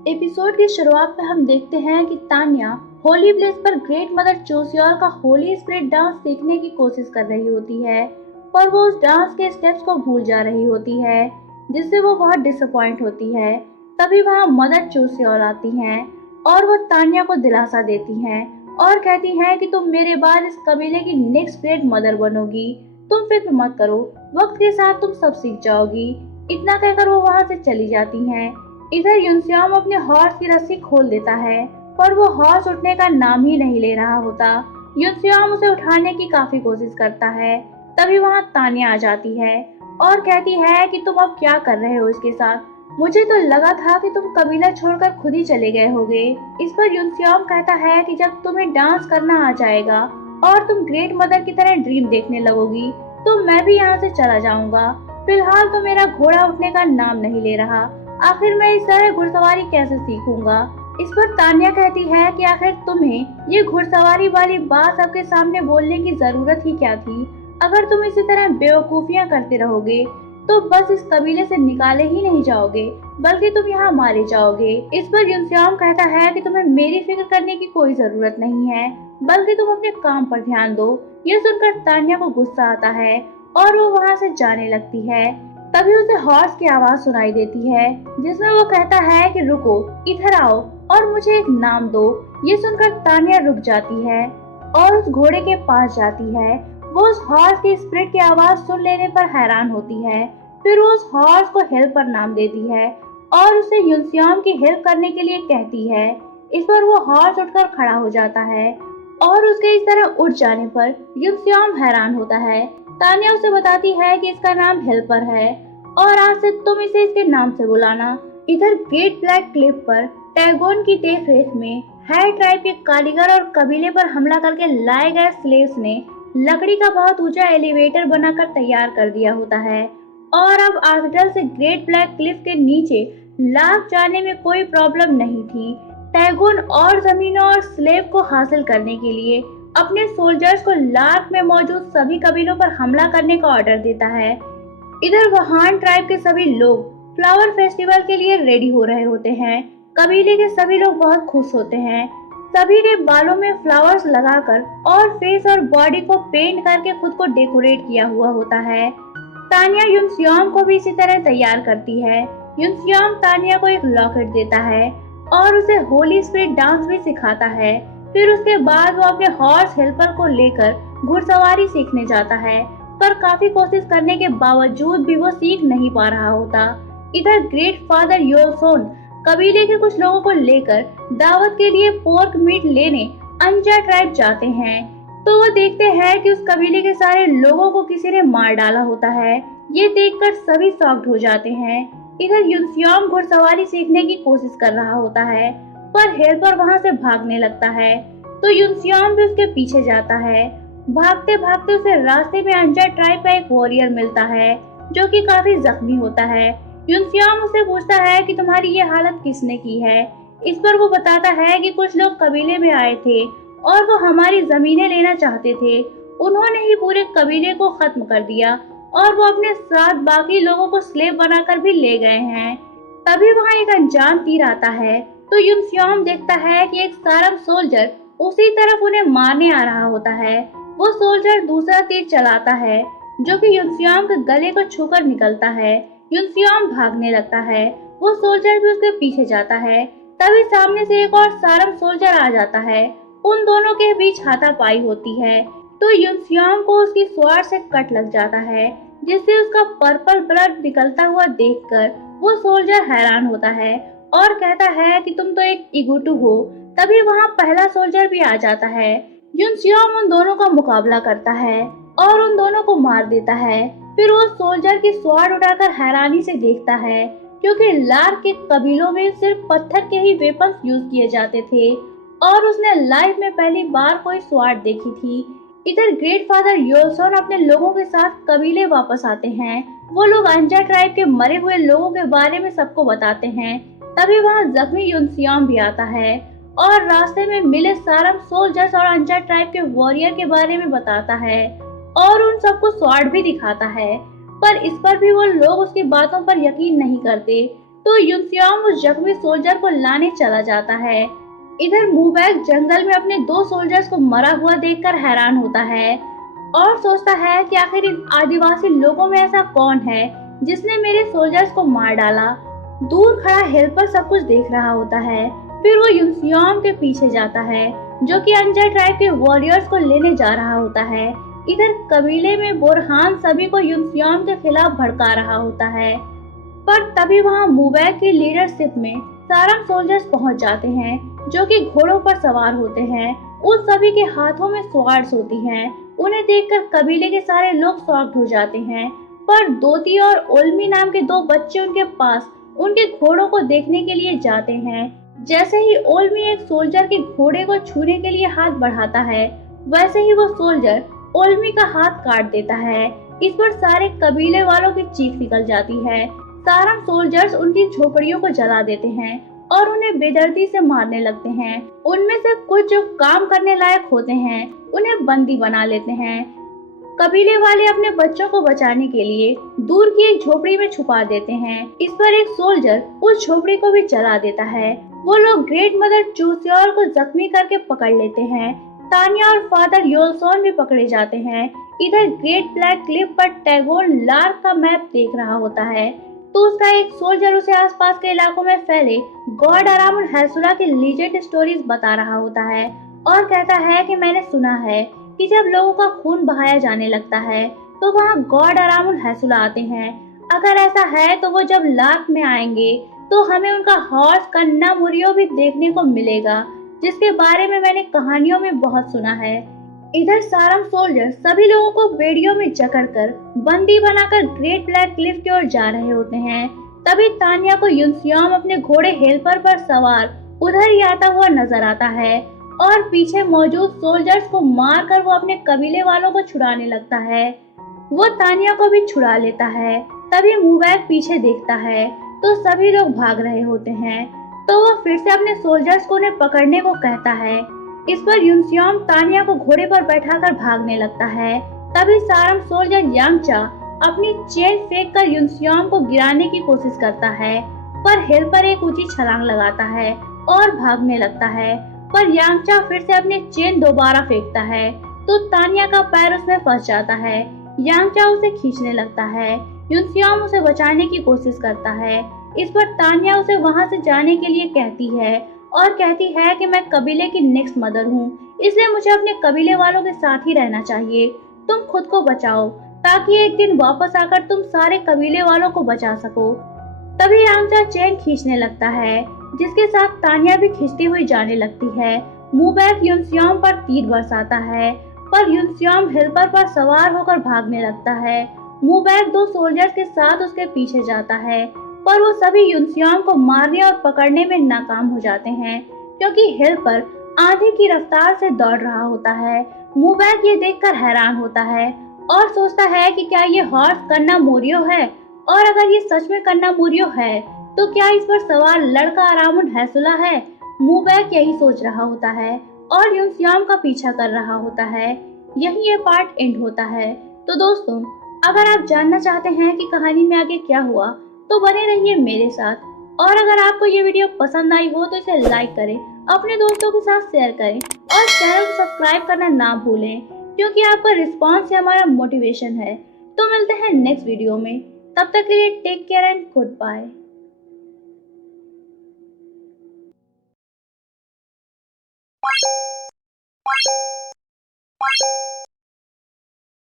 Episode की शुरुआत में हम देखते हैं कि तान्या होली ब्लेस पर ग्रेट मदर चोसियोल का होली स्पिरिट डांस सीखने की कोशिश कर रही होती है, पर वो उस डांस के स्टेप्स को भूल जा रही होती है, जिससे वो बहुत डिसअपॉइंट होती है। तभी वहाँ मदर चोसियोल आती हैं और वो तान्या को दिलासा देती हैं और कहती हैं कि तुम मेरे बाद इस कबीले की नेक्स्ट ग्रेट मदर बनोगी, तुम फिक्र मत करो, वक्त के साथ तुम सब सीख जाओगी। इतना कहकर वो वहाँ से चली जाती हैं। इधर युनस्याम अपने हॉर्स की रस्सी खोल देता है, पर वो हॉर्स उठने का नाम ही नहीं ले रहा होता। युनस्याम उसे उठाने की काफी कोशिश करता है। तभी वहाँ तान्या आ जाती है और कहती है कि तुम अब क्या कर रहे हो इसके साथ, मुझे तो लगा था कि तुम कबीला छोड़कर खुद ही चले गए होगे। इस पर युनस्याम कहता है कि जब तुम्हें डांस करना आ जाएगा और तुम ग्रेट मदर की तरह ड्रीम देखने लगोगी, तो मैं भी यहाँ से चला जाऊंगा। फिलहाल तो मेरा घोड़ा उठने का नाम नहीं ले रहा, आखिर मैं इस तरह घुड़सवारी कैसे सीखूंगा। इस पर तान्या कहती है कि आखिर तुम्हें ये घुड़सवारी वाली बात सबके सामने बोलने की जरूरत ही क्या थी। अगर तुम इसी तरह बेवकूफियां करते रहोगे तो बस इस कबीले से निकाले ही नहीं जाओगे, बल्कि तुम यहाँ मारे जाओगे। इस पर युनस्याम कहता है कि तुम्हें मेरी फिक्र करने की कोई जरूरत नहीं है, बल्कि तुम अपने काम पर ध्यान दो। यह सुनकर तान्या को गुस्सा आता है और वो वहाँ से जाने लगती है। तभी उसे हॉर्स की आवाज सुनाई देती है, जिसमें वो कहता है कि रुको, इधर आओ और मुझे एक नाम दो। ये सुनकर तान्या रुक जाती है और उस घोड़े के पास जाती है। वो उस हॉर्स की स्पिरिट की आवाज सुन लेने पर हैरान होती है। फिर वो उस हॉर्स को हेल्पर नाम देती है और उसे युनस्याम की हेल्प करने के लिए कहती है। इस पर वो हॉर्स उठकर खड़ा हो जाता है और उसके इस तरह उठ जाने पर युनस्याम हैरान होता है। तान्या उसे बताती है कि इसका नाम हेल्पर है और आज से तुम इसे इसके नाम से बुलाना। इधर ग्रेट ब्लैक क्लिफ पर टैगोन की देखरेख में हाई ट्राइब के कारीगर और कबीले पर हमला करके लाए गए स्लेव्स ने लकड़ी का बहुत ऊंचा एलिवेटर बनाकर तैयार कर दिया होता है और अब आर्कडल से ग्रेट ब्लैक क्लिफ के नीचे लाख जाने में कोई प्रॉब्लम नहीं थी। टैगोन और जमीनों और स्लेव को हासिल करने के लिए अपने सोल्जर्स को लार्क में मौजूद सभी कबीलों पर हमला करने का ऑर्डर देता है। इधर वहान ट्राइब के सभी लोग फ्लावर फेस्टिवल के लिए रेडी हो रहे होते हैं। कबीले के सभी लोग बहुत खुश होते हैं। सभी ने बालों में फ्लावर्स लगाकर और फेस और बॉडी को पेंट करके खुद को डेकोरेट किया हुआ होता है। तान्या युनस्याम को भी इसी तरह तैयार करती है। युनस्याम तान्या को एक लॉकेट देता है और उसे होली स्पिरिट डांस भी सिखाता है। फिर उसके बाद वो अपने हॉर्स हेल्पर को लेकर घुड़सवारी सीखने जाता है, पर काफी कोशिश करने के बावजूद भी वो सीख नहीं पा रहा होता। इधर ग्रेट फादर योलसोन कबीले के कुछ लोगों को लेकर दावत के लिए पोर्क मीट लेने अंजा ट्राइब जाते हैं, तो वो देखते हैं कि उस कबीले के सारे लोगों को किसी ने मार डाला होता है। ये देखकर सभी शॉक्ड हो जाते हैं। इधर युनस्याम घुड़सवारी सीखने की कोशिश कर रहा होता है, पर हेल्पर वहाँ से भागने लगता है, तो युनस्याम भी उसके पीछे जाता है। भागते भागते उसे रास्ते में अंजा ट्राइब का एक वॉरियर मिलता है, जो कि काफी जख्मी होता है। युनस्याम उससे पूछता है कि तुम्हारी ये हालत किसने की है। इस पर वो बताता है कि कुछ लोग कबीले में आए थे और वो हमारी जमीनें लेना चाहते थे। उन्होंने ही पूरे कबीले को खत्म कर दिया और वो अपने साथ बाकी लोगों को स्लेव बनाकर भी ले गए हैं। तभी वहाँ एक अनजान तीर आता है, तो युनस्याम देखता है कि एक सारम सोल्जर उसी तरफ उन्हें मारने आ रहा होता है। वो सोल्जर दूसरा तीर चलाता है, जो कि युनस्याम के गले को छूकर निकलता है। युनस्याम भागने लगता है, वो सोल्जर भी उसके पीछे जाता है। तभी सामने से एक और सारम सोल्जर आ जाता है। उन दोनों के बीच हाथापाई होती है, तो युनस्याम को उसकी स्वार से कट लग जाता है, जिससे उसका पर्पल ब्लड निकलता हुआ देखकर वो सोल्जर हैरान होता है और कहता है कि तुम तो एक इगुटू हो। तभी वहाँ पहला सोल्जर भी आ जाता है। युनस्याम उन दोनों का मुकाबला करता है और उन दोनों को मार देता है। फिर वो सोल्जर की स्वॉर्ड उठाकर हैरानी से देखता है, क्योंकि लार्क के कबीलों में सिर्फ पत्थर के ही वेपन्स यूज किए जाते थे और उसने लाइफ में पहली बार कोई स्वॉर्ड देखी थी। इधर ग्रेट फादर योलसोन अपने लोगों के साथ कबीले वापस आते हैं। वो लोग अंजा ट्राइब के मरे हुए लोगों के बारे में सबको बताते हैं। तभी वहाँ जख्मी युनस्याम भी आता है और रास्ते में मिले सारम सोल्जर्स और अंजा ट्राइब के वॉरियर के बारे में बताता है और उन सबको स्वॉर्ड भी दिखाता है, पर इस पर भी वो लोग उसकी बातों पर यकीन नहीं करते। तो यूनसियोंग उस जख्मी सोल्जर को लाने चला जाता है। इधर मूबैक जंगल में अपने 2 सोल्जर्स को मरा हुआ देखकर हैरान होता है और सोचता है कि आखिर इन आदिवासी लोगों में ऐसा कौन है जिसने मेरे सोल्जर्स को मार डाला। दूर खड़ा हेल्पर सब कुछ देख रहा होता है। फिर वो यूनसियोंग के पीछे जाता है जो कि अंजर ट्राइब के वॉरियर्स को लेने जा रहा होता है। इधर कबीले में बोरहान सभी को यूनसियोंग के खिलाफ भड़का रहा होता है, पर तभी वहां मूबैक की लीडरशिप में सारंग सोल्जर्स पहुंच जाते हैं जो कि घोड़ों पर सवार होते हैं। उन सभी के हाथों में स्वार्ड्स होती हैं। उन्हें देखकर कबीले के सारे लोग शॉक्ड हो जाते हैं, पर दोती और ओल्मी नाम के 2 बच्चे उनके पास उनके घोड़ों को देखने के लिए जाते हैं। जैसे ही ओल्मी एक सोल्जर के घोड़े को छूने के लिए हाथ बढ़ाता है, वैसे ही वो सोल्जर ओल्मी का हाथ काट देता है। इस पर सारे कबीले वालों की चीख निकल जाती है। सारंग सोल्जर्स उनकी झोपड़ियों को जला देते हैं और उन्हें बेदर्दी से मारने लगते हैं। उनमें से कुछ जो काम करने लायक होते हैं उन्हें बंदी बना लेते हैं। कबीले वाले अपने बच्चों को बचाने के लिए दूर की एक झोपड़ी में छुपा देते हैं। इस पर एक सोल्जर उस झोपड़ी को भी जला देता है। वो लोग ग्रेट मदर चोस्योल को जख्मी करके पकड़ लेते हैं। तानिया और फादर योलसोन भी पकड़े जाते हैं। इधर ग्रेट ब्लैक क्लिफ पर टैगोन लार्क का मैप देख रहा होता है, तो उसका एक सोल्जर उसे आसपास के इलाकों में फैले गॉड अरामुन हैसुला की लीजेंड स्टोरीज बता रहा होता है और कहता है कि मैंने सुना है कि जब लोगों का खून बहाया जाने लगता है तो वहाँ गॉड अरामुन हैसुला आते हैं। अगर ऐसा है तो वो जब लार्क में आएंगे तो हमें उनका हॉर्स कन्ना मुरियो भी देखने को मिलेगा, जिसके बारे में मैंने कहानियों में बहुत सुना है। इधर सारंग सोल्जर सभी लोगों को बेड़ियों में जकड़कर बंदी बनाकर ग्रेट ब्लैक क्लिफ की ओर जा रहे होते हैं। तभी तानिया को यूनसियोंग अपने घोड़े हेल्पर पर सवार उधर ही आता हुआ नजर आता है और पीछे मौजूद सोल्जर्स को मारकर वो अपने कबीले वालों को छुड़ाने लगता है। वो तानिया को भी छुड़ा लेता है। तभी मूबैक पीछे देखता है तो सभी लोग भाग रहे होते हैं, तो वो फिर से अपने सोल्जर्स को उन्हें पकड़ने को कहता है। इस पर यूनसियोंग तानिया को घोड़े पर बैठाकर भागने लगता है। तभी सारंग सोल्जर यांगचा अपनी चेन फेंक कर यूनसियोंग को गिराने की कोशिश करता है, पर हेल्पर एक ऊंची छलांग लगाता है और भागने लगता है। पर यांगचा फिर से अपने चेन दोबारा फेंकता है तो तानिया का पैर उसमें फंस जाता है। यांगचा उसे खींचने लगता है। यूनसियोंग उसे बचाने की कोशिश करता है। इस पर तानिया उसे वहां से जाने के लिए कहती है और कहती है कि मैं कबीले की नेक्स्ट मदर हूँ, इसलिए मुझे अपने कबीले वालों के साथ ही रहना चाहिए। तुम खुद को बचाओ ताकि एक दिन वापस आकर तुम सारे कबीले वालों को बचा सको। तभी यांगचा चेन खींचने लगता है, जिसके साथ तानिया भी खींचती हुई जाने लगती है। मूबैक यूनसियोंग पर तीर बरसाता है, पर यूनसियोंग हेल्पर पर सवार होकर भागने लगता है। मूबैक 2 सोल्जर्स के साथ उसके पीछे जाता है, पर वो सभी यूनसियोंग को मारने और पकड़ने में नाकाम हो जाते हैं क्योंकि हेल्पर आंधी की रफ्तार से दौड़ रहा होता है। मूबैक ये देखकर हैरान होता है और सोचता है कि क्या ये हॉर्स कन्ना मोरियो है, और अगर ये सच में कन्ना मोरियो है तो क्या इस पर सवार लड़का अरामुन हैसुला है। मूबैक यही सोच रहा होता है और यूनसियोंग का पीछा कर रहा होता है। यही ये पार्ट एंड होता है। तो दोस्तों, अगर आप जानना चाहते हैं कि कहानी में आगे क्या हुआ तो बने रहिए मेरे साथ। और अगर आपको ये वीडियो पसंद आई हो तो इसे लाइक करें, अपने दोस्तों के साथ शेयर करें और चैनल को सब्सक्राइब करना ना भूलें, क्योंकि आपका रिस्पॉन्स ही हमारा मोटिवेशन है। तो मिलते हैं नेक्स्ट वीडियो में। तब तक के लिए take care and good bye.